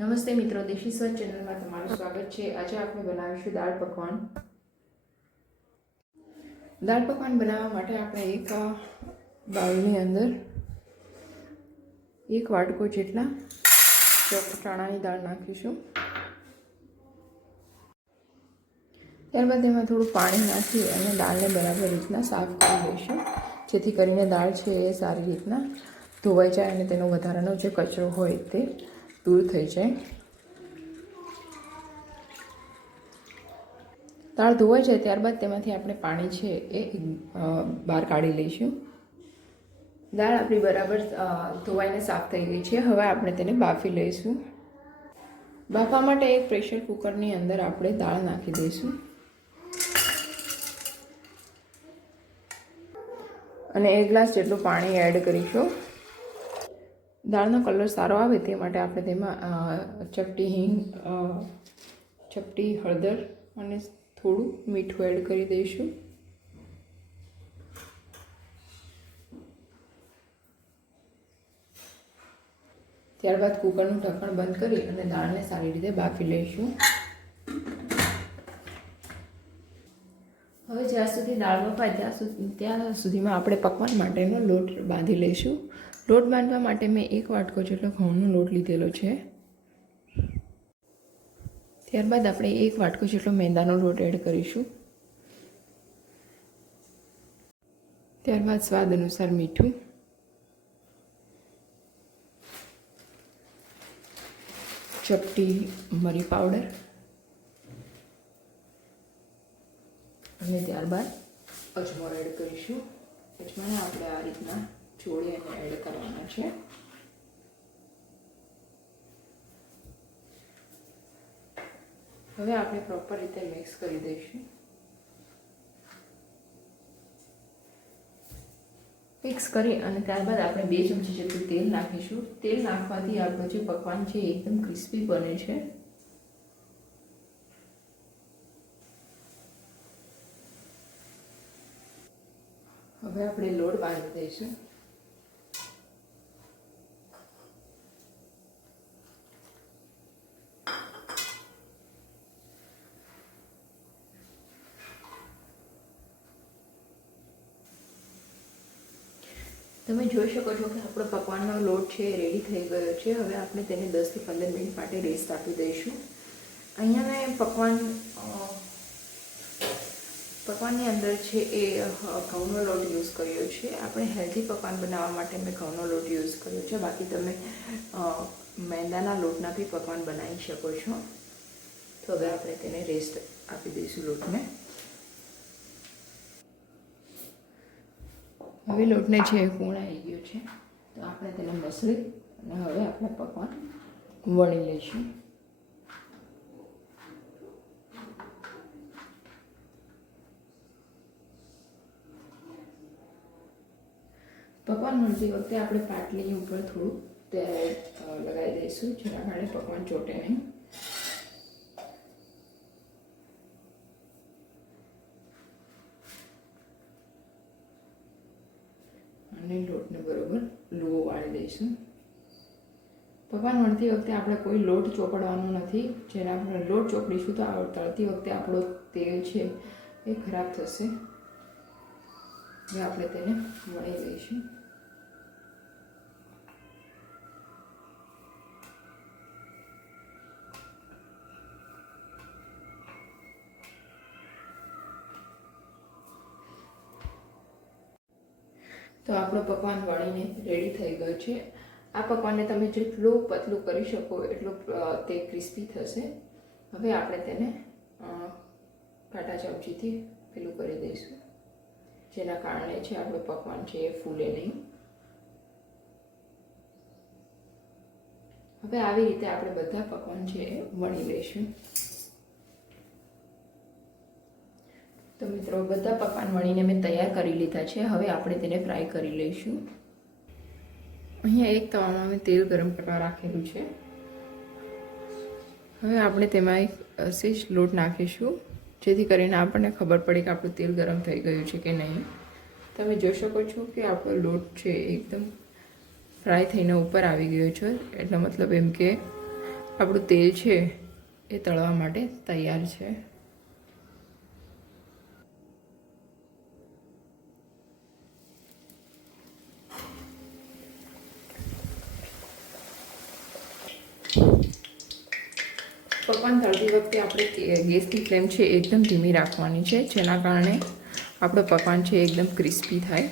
નમસ્તે મિત્રો, દેશી સ્વાદ ચેનલમાં તમારું સ્વાગત છે। આજે આપણે બનાવીશું દાળ પકવાન। દાળ પકવાન બનાવવા માટે આપણે એક બાઉલની અંદર એક વાટકો જેટલા ચણાની દાળ નાખીશું। ત્યારબાદ એમાં થોડું પાણી નાખી અને દાળને બરાબર રીતના સાફ કરી લઈશું, જેથી કરીને દાળ છે એ સારી રીતના ધોવાઈ જાય અને તેનો વધારાનો જે કચરો હોય તે દૂર થઈ જાય। દાળ ધોવાઈ જાય ત્યારબાદ તેમાંથી આપણે પાણી છે એ બહાર કાઢી લઈશું। દાળ આપણી બરાબર ધોવાઈને સાફ થઈ ગઈ છે। હવે આપણે તેને બાફી લઈશું। બાફવા માટે એક પ્રેશર કુકરની અંદર આપણે દાળ નાખી દઈશું અને 1 ગ્લાસ જેટલું પાણી એડ કરીશું। દાળનો કલર સારો આવે તે માટે આપણે તેમાં ચપટી હિંગ, ચપટી હળદર અને થોડું મીઠું એડ કરી દઈશું। ત્યારબાદ કુકરનું ઢક્કણ બંધ કરી અને દાળને સારી રીતે બાફી લઈશું। હવે જ્યાં સુધી દાળ બફાય ત્યાં સુધીમાં આપણે પકવાન માટેનો લોટ બાંધી લઈશું। લોટ બાંધવા માટે મેં 1 વાટકો જેટલો ઘઉંનો લોટ લીધેલો છે। ત્યારબાદ આપણે 1 વાટકો જેટલો મેંદાનો લોટ એડ કરીશું। ત્યારબાદ સ્વાદ અનુસાર મીઠું, ચપટી મરી પાવડર અને ત્યારબાદ અજમો એડ કરીશું। અજમાને આપણે આ રીતના ચોળી અને એડ કરવાના છે। હવે આપણે પ્રોપર રીતે મિક્સ કરી દઈશું। મિક્સ કરી અને ત્યારબાદ આપણે 2 ચમચી જેટલું તેલ નાખીશું। તેલ નાખવાથી આપણું જે પકવાન છે એકદમ ક્રિસ્પી બને છે। હવે આપણે લોટ બાંધી દઈશું। તમે જોઈ શકો છો કે આપણો પકવાનનો લોટ છે રેડી થઈ ગયો છે। હવે આપણે તેને 10 થી 15 મિનિટ માટે રેસ્ટ આપી દઈશું। અહીંયા મેં પકવાનની અંદર છે એ ઘઉંનો લોટ યુઝ કર્યો છે। આપણે હેલ્ધી પકવાન બનાવવા માટે મેં ઘઉંનો લોટ યુઝ કર્યો છે। બાકી તમે મેંદાના લોટના બી પકવાન બનાવી શકો છો। તો હવે આપણે તેને રેસ્ટ આપી દઈશું લોટને। હવે લોટને છે પૂર્ણ આવી ગયો છે, તો આપણે તેને મસળી અને હવે આપણે પકવાન વણી લઈશું। પકવાન વણતી વખતે આપણે પાટલીની ઉપર થોડું તેલ લગાવી દઈશું, જેના કારણે પકવાન ચોટે નહીં। અને લોટને બરોબર લુઓ વાળી દઈશું। પકવાન વણતી વખતે આપણે કોઈ લોટ ચોપડવાનો નથી, જેના આપણે લોટ ચોપડીશું તો તળતી વખતે આપણો તેલ છે એ ખરાબ થશે। હવે આપણે તેને વણી લઈશું। તો આપણો પકવાન વણીને રેડી થઈ ગયો છે। આ પકવાનને તમે જેટલું પતલું કરી શકો એટલું તે ક્રિસ્પી થશે। હવે આપણે તેને કાંટા ચમચીથી પેલું કરી દઈશું, જેના કારણે છે આપણું પકવાન છે એ ફૂલે નહીં। હવે આવી રીતે આપણે બધા પકવાન છે એ વણી લઈશું। તો મિત્રો, બધા પકવાન વણીને મેં તૈયાર કરી લીધા છે। હવે આપણે તેને ફ્રાય કરી લઈશું। અહીંયા એક તવામાં મેં તેલ ગરમ કરવા રાખેલું છે। હવે આપણે તેમાં એક સેજ લોટ નાખીશું, જેથી કરીને આપણને ખબર પડે કે આપણું તેલ ગરમ થઈ ગયું છે કે નહીં। તમે જોઈ શકો છો કે આપણો લોટ છે એકદમ ફ્રાય થઈને ઉપર આવી ગયો છે, એટલે મતલબ એમ કે આપણું તેલ છે એ તળવા માટે તૈયાર છે. પકવાન તળતી વખતે આપણે ગેસની ફ્લેમ છે એકદમ ધીમી રાખવાની છે, જેના કારણે આપણો પકવાન છે એકદમ ક્રિસ્પી થાય.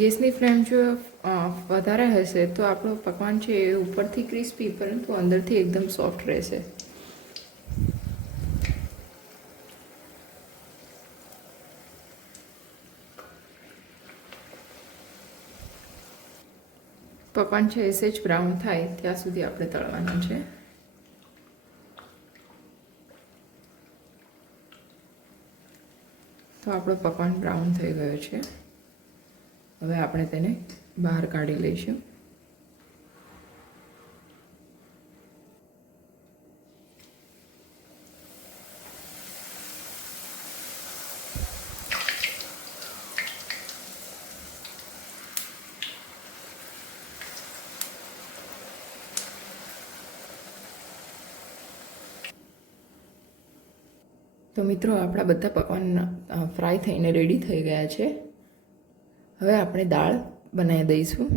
ગેસની ફ્લેમ જો વધારે હશે તો આપણું પકવાન છે એ ઉપરથી ક્રિસ્પી પરંતુ અંદરથી એકદમ સોફ્ટ રહેશે. પકવાન છે એ સેજ બ્રાઉન થાય ત્યાં સુધી આપણે તળવાનું છે. તો આપણો પકવાન બ્રાઉન થઈ ગયો છે. હવે આપણે તેને બહાર કાઢી લઈશું. તો મિત્રો આપણા બધા પકવાન ફ્રાય થઈને રેડી થઈ ગયા છે. હવે આપણે દાળ બનાવી દઈશું.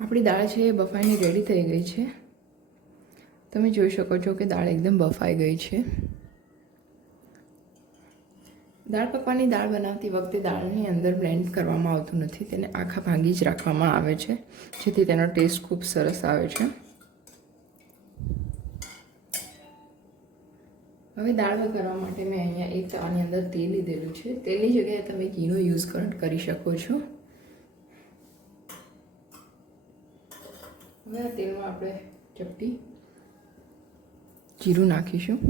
આપણી દાળ છે એ બફાઈને રેડી થઈ ગઈ છે. તમે જોઈ શકો છો કે દાળ એકદમ બફાઈ ગઈ છે. દાળ પકવાનની દાળ બનાવતી વખતે દાળની અંદર બ્લેન્ડ કરવામાં આવતું નથી, તેને આખા ભાંગી જ રાખવામાં આવે છે, જેથી તેનો ટેસ્ટ ખૂબ સરસ આવે છે. હવે દાળ વઘારવા માટે મેં અહીંયા એક તવાની અંદર તેલ લીધેલું છે. તેલની જગ્યાએ તમે ઘીનો યુઝ કરી શકો છો. હવે આ તેલમાં આપણે ચપટી જીરું નાખીશું.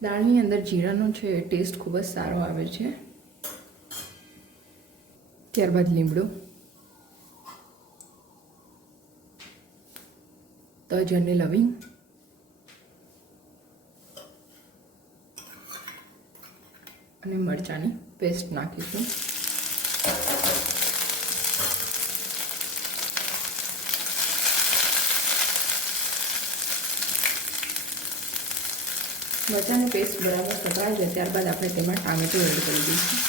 દાળની અંદર જીરાનો છે ટેસ્ટ ખૂબ જ સારો આવે છે. ત્યારબાદ લીમડો, તજ અને લવિંગ, અને મરચાંની પેસ્ટ નાખીશું. મરચાંની પેસ્ટ બરાબર સતરાઈ જાય ત્યારબાદ આપણે તેમાં ટામેટું એડ કરી દઈશું.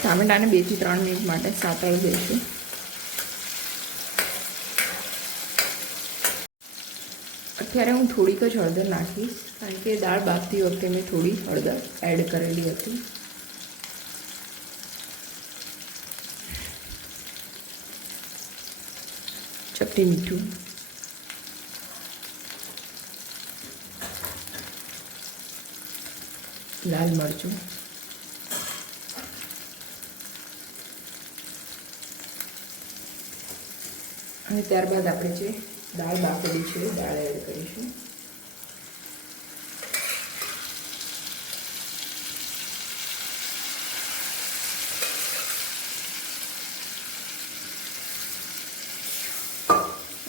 ટામેટાને 2 થી 3 મિનિટ માટે સાતળી દઈશું. અત્યારે હું થોડીક જ હળદર નાખીશ, કારણ કે દાળ બાફતી વખતે મેં થોડી હળદર એડ કરેલી હતી. ચપટી મીઠું, લાલ મરચું, અને ત્યારબાદ આપણે જે દાળ બાફેલી છે દાળ એડ કરીશું.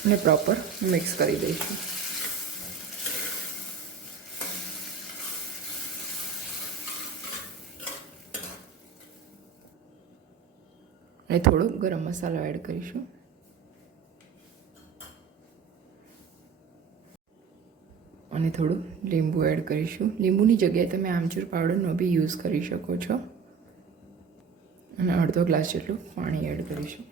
અને પ્રોપર મિક્સ કરી દઈશું. અને થોડો ગરમ મસાલો એડ કરીશું. અને થોડું લીંબુ એડ કરીશું. લીંબુની જગ્યાએ તમે આમચૂર પાવડરનો બી યુઝ કરી શકો છો. અને અડધો ગ્લાસ જેટલું પાણી એડ કરીશું.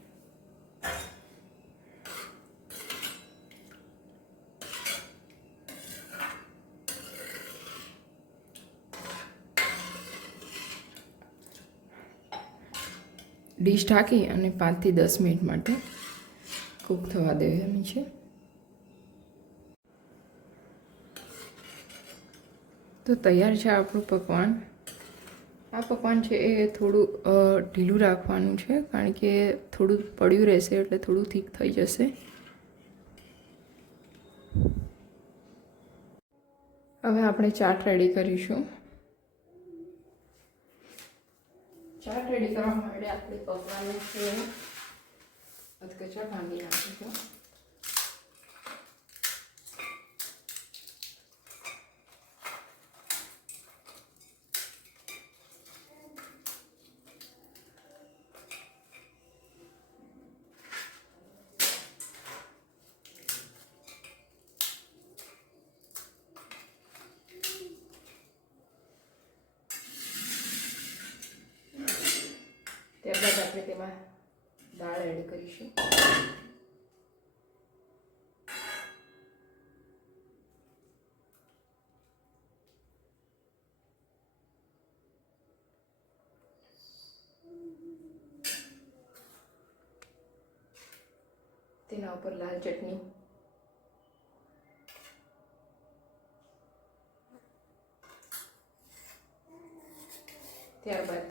ડીશ ઢાંકી અને 5 થી 10 મિનિટ માટે કૂક થવા દેવાની છે. તો તૈયાર છે આપણું પકવાન. આ પકવાન છે એ થોડું ઢીલું રાખવાનું છે, કારણ કે થોડું પડ્યું રહેશે એટલે થોડું થીક થઈ જશે. હવે આપણે ચાટ રેડી કરીશું. આપણે પકવાને છે અધકચરા ભાંગી નાખીશું. ત્યારબાદ આપણે તેમાં દાળ એડ કરીશું. તેના ઉપર લાલ ચટણી, ત્યારબાદ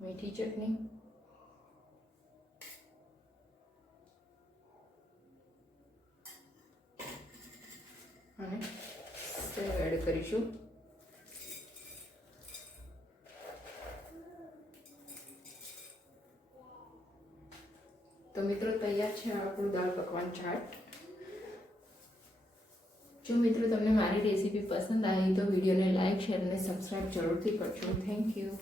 મીઠી ચટણી અને સેવ એડ કરીશું. તો મિત્રો તૈયાર છે આપણું દાળ પકવાન ચાટ. જો મિત્રો તમને મારી રેસીપી પસંદ આવી તો વિડીયોને લાઈક, શેર અને સબસ્ક્રાઈબ જરૂરથી કરજો. Thank you.